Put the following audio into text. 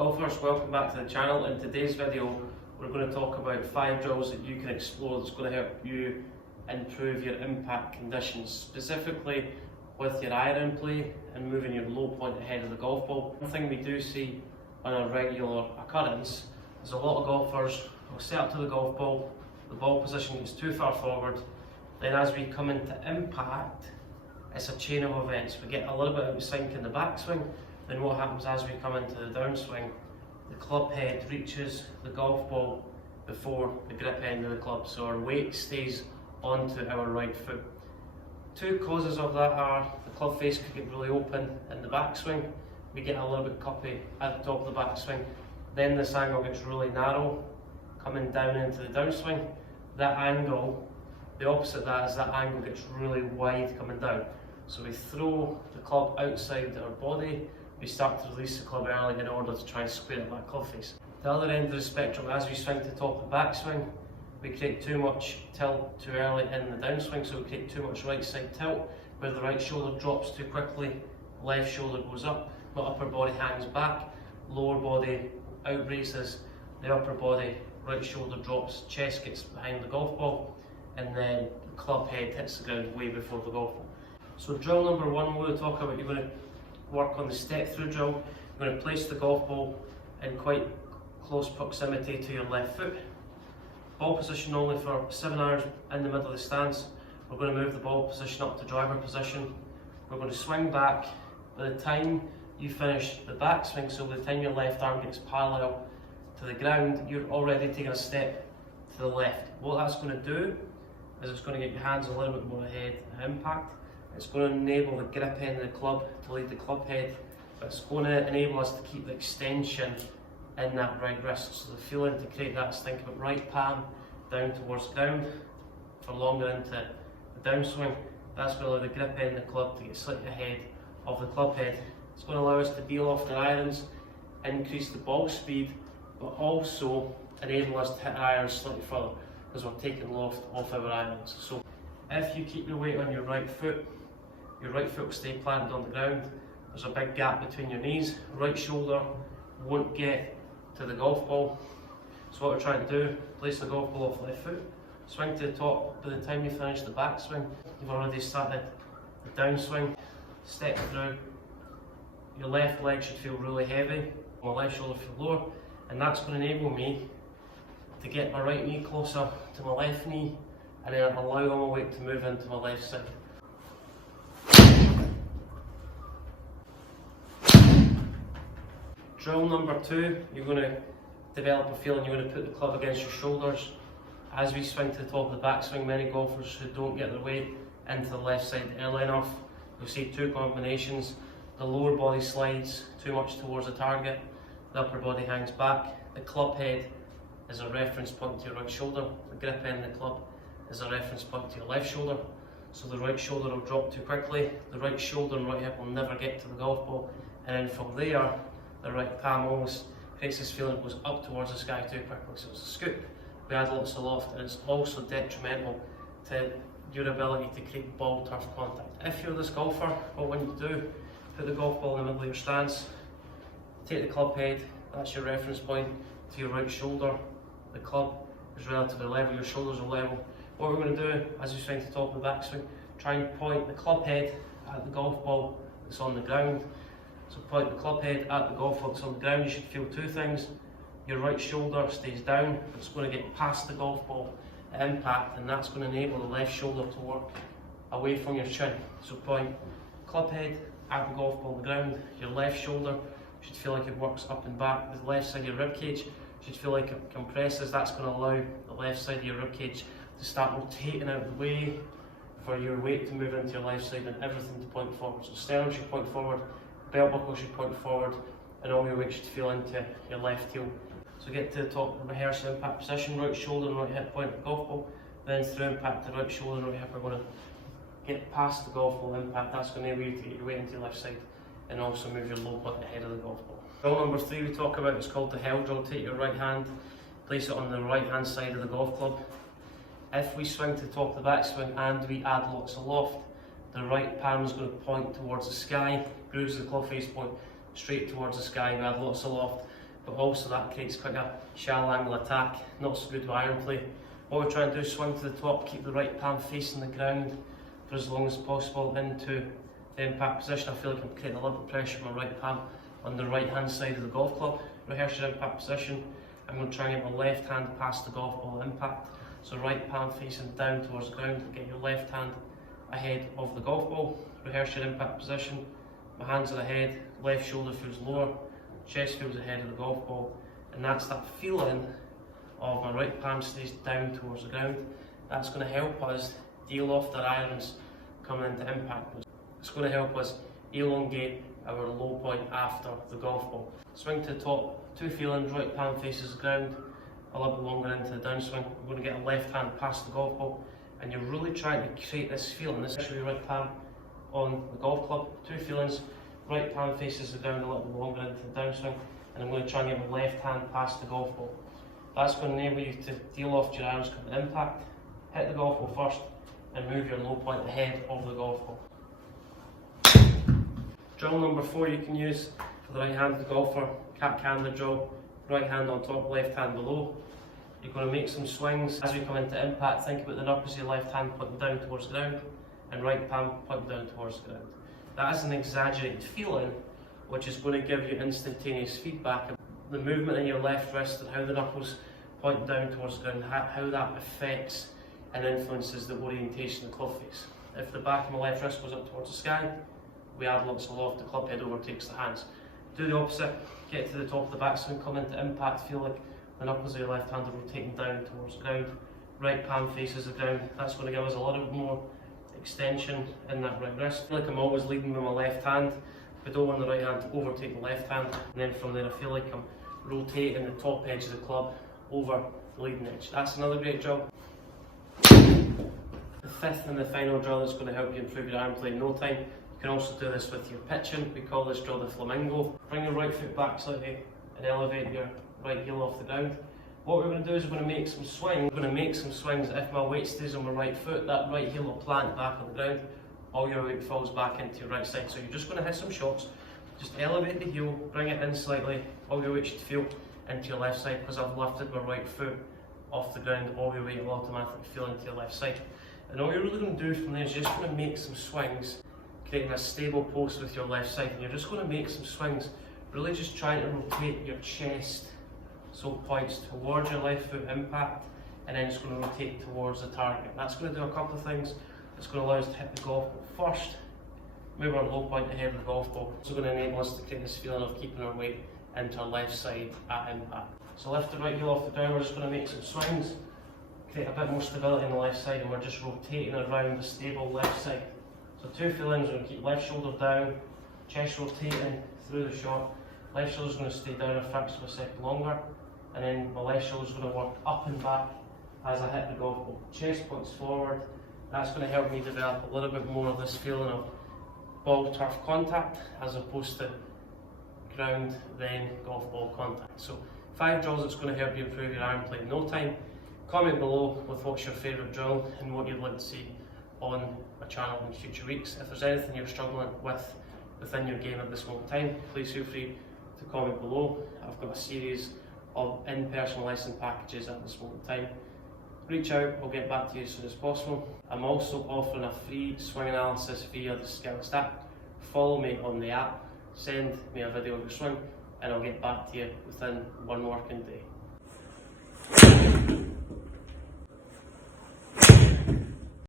Golfers, welcome back to the channel. In today's video we're going to talk about 5 drills that you can explore that's going to help you improve your impact conditions, specifically with your iron play and moving your low point ahead of the golf ball. One thing we do see on a regular occurrence is a lot of golfers will set up to the golf ball, the ball position gets too far forward, then as we come into impact, it's a chain of events. We get a little bit out of sync in the backswing, then what happens as we come into the downswing, the club head reaches the golf ball before the grip end of the club, so our weight stays onto our right foot. Two causes of that are the club face could get really open in the backswing, we get a little bit cuppy at the top of the backswing, then this angle gets really narrow coming down into the downswing. That angle, the opposite of that is that angle gets really wide coming down. So we throw the club outside our body, we start to release the club early in order to try and square up that club face. The other end of the spectrum, as we swing to the top of the backswing, we create too much tilt too early in the downswing, so we create too much right side tilt, where the right shoulder drops too quickly, left shoulder goes up, the upper body hangs back, lower body out braces, the upper body, right shoulder drops, chest gets behind the golf ball, and then the club head hits the ground way before the golf ball. So drill number 1 we're going to talk about, you're going to work on the step through drill. You're going to place the golf ball in quite close proximity to your left foot. Ball position only for 7 irons in the middle of the stance. We're going to move the ball position up to driver position. We're going to swing back. By the time you finish the backswing, so by the time your left arm gets parallel to the ground, you're already taking a step to the left. What that's going to do is it's going to get your hands a little bit more ahead of impact. It's going to enable the grip end of the club to lead the club head, but it's going to enable us to keep the extension in that right wrist. So the feeling to create that is think about right palm down towards ground for longer into the downswing. That's going to allow the grip end of the club to get slightly ahead of the club head. It's going to allow us to deal off the irons, increase the ball speed, but also enable us to hit irons slightly further because we're taking loft off our irons. So if you keep your weight on your right foot will stay planted on the ground. There's a big gap between your knees. Right shoulder won't get to the golf ball. So what we're trying to do, place the golf ball off left foot, swing to the top. By the time you finish the backswing, you've already started the downswing, step through. Your left leg should feel really heavy, my left shoulder feel lower, and that's going to enable me to get my right knee closer to my left knee and then allow all my weight to move into my left side. Drill number 2, you're going to develop a feeling, you're going to put the club against your shoulders. As we swing to the top of the backswing, many golfers who don't get their weight into the left side early enough, you'll see 2 combinations. The lower body slides too much towards the target, the upper body hangs back, the club head is a reference point to your right shoulder, the grip end of the club is a reference point to your left shoulder. So the right shoulder will drop too quickly, the right shoulder and right hip will never get to the golf ball, and then from there, the right palm almost creates this feeling it goes up towards the sky too quickly. So it's a scoop, we add lots of loft, and it's also detrimental to your ability to create ball turf contact. If you're this golfer, what when you do, put the golf ball in the middle of your stance, take the club head, that's your reference point to your right shoulder. The club is relatively level, your shoulders are level. What we're going to do as you swing to the top of the backswing, try and point the club head at the golf ball that's on the ground. So point the club head at the golf ball that's on the ground, you should feel 2 things. Your right shoulder stays down, it's going to get past the golf ball at impact, and that's going to enable the left shoulder to work away from your chin. So point club head at the golf ball on the ground, your left shoulder should feel like it works up and back. The left side of your rib cage should feel like it compresses. That's going to allow the left side of your rib cage to start rotating out of the way for your weight to move into your left side and everything to point forward. So sternum should point forward, belt buckle should point forward, and all your weight should feel into your left heel. So get to the top of the rehearse impact position, right shoulder and right hip point at the golf ball, then through impact the right shoulder and right hip are going to get past the golf ball impact. That's going to enable you to get your weight into your left side and also move your low point ahead of the golf ball. Drill number 3 we talk about is called the held drill. Take your right hand, place it on the right hand side of the golf club. If we swing to the top of the backswing and we add lots of loft, the right palm is going to point towards the sky, grooves the club face point straight towards the sky. We add lots of loft, but also that creates quite a shallow angle attack, not so good with iron play. What we're trying to do is swing to the top, keep the right palm facing the ground for as long as possible into the impact position. I feel like I'm creating a little bit of pressure with my right palm on the right hand side of the golf club. Rehearse your impact position. I'm going to try and get my left hand past the golf ball impact. So right palm facing down towards the ground, get your left hand ahead of the golf ball. Rehearse your impact position. My hands are ahead, left shoulder feels lower, chest feels ahead of the golf ball, and that's that feeling of my right palm stays down towards the ground. That's going to help us deal off our irons coming into impact. It's going to help us elongate our low point after the golf ball. Swing to the top, two feelings, right palm faces the ground, a little bit longer into the downswing. We're going to get a left hand past the golf ball, and you're really trying to create this feeling. This is your right palm on the golf club, two feelings, right palm faces the ground a little bit longer into the downswing, and I'm going to try and get my left hand past the golf ball. That's going to enable you to deal off your irons coming to impact, hit the golf ball first, and move your low point ahead of the golf ball. Drill number 4 you can use for the right hand of the golfer, cat canter drill, right hand on top, left hand below. You're going to make some swings. As we come into impact, think about the knuckles of your left hand pointing down towards the ground and right palm pointing down towards the ground. That is an exaggerated feeling which is going to give you instantaneous feedback. The movement in your left wrist and how the knuckles point down towards the ground, how that affects and influences the orientation of the club face. If the back of my left wrist goes up towards the sky, we add lots of loft, the club head overtakes the hands. Do the opposite, get to the top of the backswing, come into impact, feel like the knuckles of your left hand are rotating down towards the ground. Right palm faces the ground. That's going to give us a little bit more extension in that right wrist. I feel like I'm always leading with my left hand. I don't want the right hand to overtake the left hand. And then from there I feel like I'm rotating the top edge of the club over the leading edge. That's another great drill. The fifth and the final drill that's going to help you improve your iron play in no time. You can also do this with your pitching. We call this drill the Flamingo. Bring your right foot back slightly and elevate your right heel off the ground. What we're going to do is we're going to make some swings. We're going to make some swings. If my weight stays on my right foot, that right heel will plant back on the ground. All your weight falls back into your right side. So you're just going to hit some shots. Just elevate the heel, bring it in slightly. All your weight should feel into your left side because I've lifted my right foot off the ground. All your weight will automatically feel into your left side. And all you're really going to do from there is just going to make some swings, creating a stable post with your left side. And you're just going to make some swings, really just trying to rotate your chest so it points towards your left foot impact, and then it's going to rotate towards the target. That's going to do a couple of things. It's going to allow us to hit the golf ball first, move our low point ahead of the golf ball. It's going to enable us to create this feeling of keeping our weight into our left side at impact. So lift the right heel off the ground, we're just going to make some swings, create a bit more stability on the left side, and we're just rotating around the stable left side. So two feelings, we're going to keep left shoulder down, chest rotating through the shot. Left shoulder is going to stay down a fraction of a second longer, and then my left shoulder is going to work up and back as I hit the golf ball. Chest points forward. That's going to help me develop a little bit more of this feeling of ball turf contact as opposed to ground then golf ball contact. So 5 drills that's going to help you improve your iron play in no time. Comment below with what's your favourite drill and what you'd like to see on my channel in future weeks. If there's anything you're struggling with within your game at this moment in time, please feel free to comment below. I've got a series of in-person lesson packages at this moment in time. Reach out, I'll get back to you as soon as possible. I'm also offering a free swing analysis via the Skillest app. Follow me on the app, send me a video of your swing, and I'll get back to you within 1 working day.